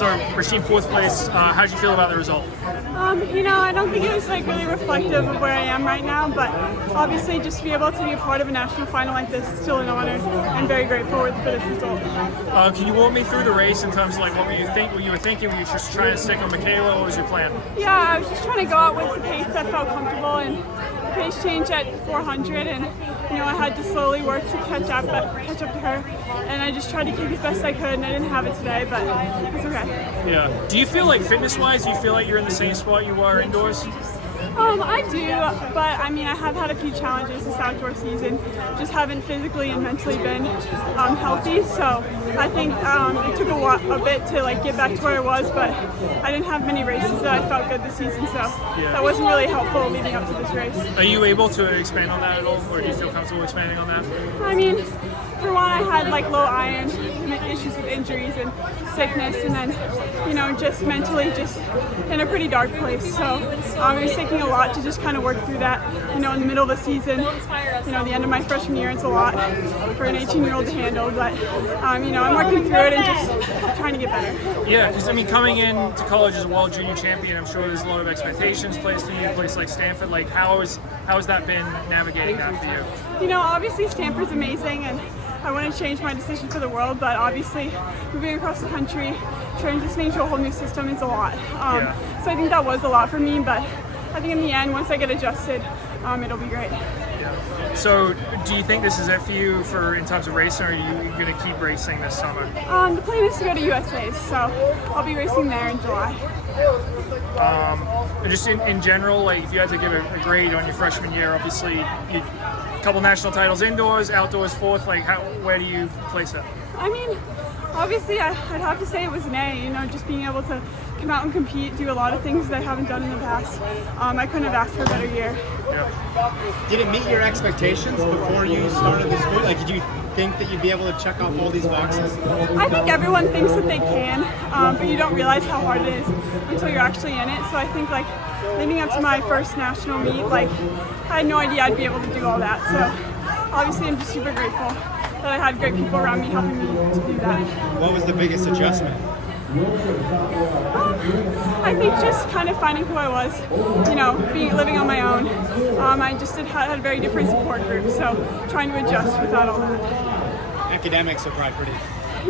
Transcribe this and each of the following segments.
So Roisin, fourth place. How did you feel about the result? I don't think it was really reflective of where I am right now, but obviously just to be able to be a part of a national final like this is still an honor. I'm very grateful for this result. Can you walk me through the race in terms of what you were thinking? Were you just trying to stick on Michaela? What was your plan? Yeah, I was just trying to go out with the pace that felt comfortable, and the pace change at 400, and I had to slowly work to catch up to her, and I just tried to kick as best I could, and I didn't have it today, but it's okay. Yeah. Do you feel like fitness-wise, do you feel like you're in the same spot you were indoors? I do, but I have had a few challenges this outdoor season. Just haven't physically and mentally been healthy, so I think it took a bit to get back to where I was, but I didn't have many races that I felt good this season, so that wasn't really helpful leading up to this race. Are you able to expand on that at all, or do you feel comfortable expanding on that? For one, I had low iron, issues with injuries and sickness, and then just mentally just in a pretty dark place. So it was taking a lot to just kind of work through that. In the middle of the season, the end of my freshman year, it's a lot for an 18-year-old to handle. But I'm working through it and just trying to get better. Yeah, because coming into college as a world junior champion, I'm sure there's a lot of expectations placed on you. A place like Stanford, how has that been navigating that for you? Obviously Stanford's amazing, and I wouldn't change my decision for the world, but obviously moving across the country, transitioning to a whole new system is a lot. So I think that was a lot for me, but I think in the end, once I get adjusted, it'll be great. Yeah. So do you think this is it for you in terms of racing, or are you going to keep racing this summer? The plan is to go to USA's, so I'll be racing there in July. Just in general, if you had to give a grade on your freshman year, obviously you couple national titles indoors, outdoors fourth. Where do you place it? Obviously I'd have to say it was an A. Just being able to come out and compete, do a lot of things that I haven't done in the past. I couldn't have asked for a better year. Yeah. Did it meet your expectations before you started the sport? Did you think that you'd be able to check off all these boxes? I think everyone thinks that they can, but you don't realize how hard it is until you're actually in it. So I think leading up to my first national meet, I had no idea I'd be able to do all that. So obviously I'm just super grateful that I had great people around me helping me to do that. What was the biggest adjustment? I think just kind of finding who I was, living on my own. I just had a very different support group, so trying to adjust without all that. Academics are probably pretty.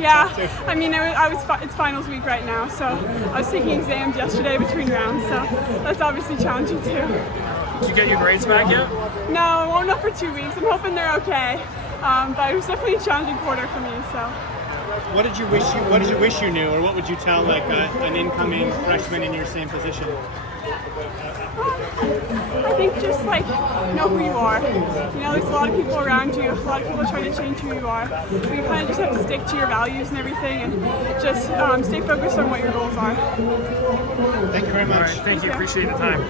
Yeah, it's finals week right now, so I was taking exams yesterday between rounds, so that's obviously challenging too. Did you get your grades back yet? No, I won't know for 2 weeks. I'm hoping they're okay, but it was definitely a challenging quarter for me. So. What did you wish you knew, or what would you tell an incoming freshman in your same position? I think just know who you are. There's a lot of people around you, a lot of people trying to change who you are. But you kind of just have to stick to your values and everything, and just stay focused on what your goals are. Thank you very much. All right, thank you. Appreciate the time.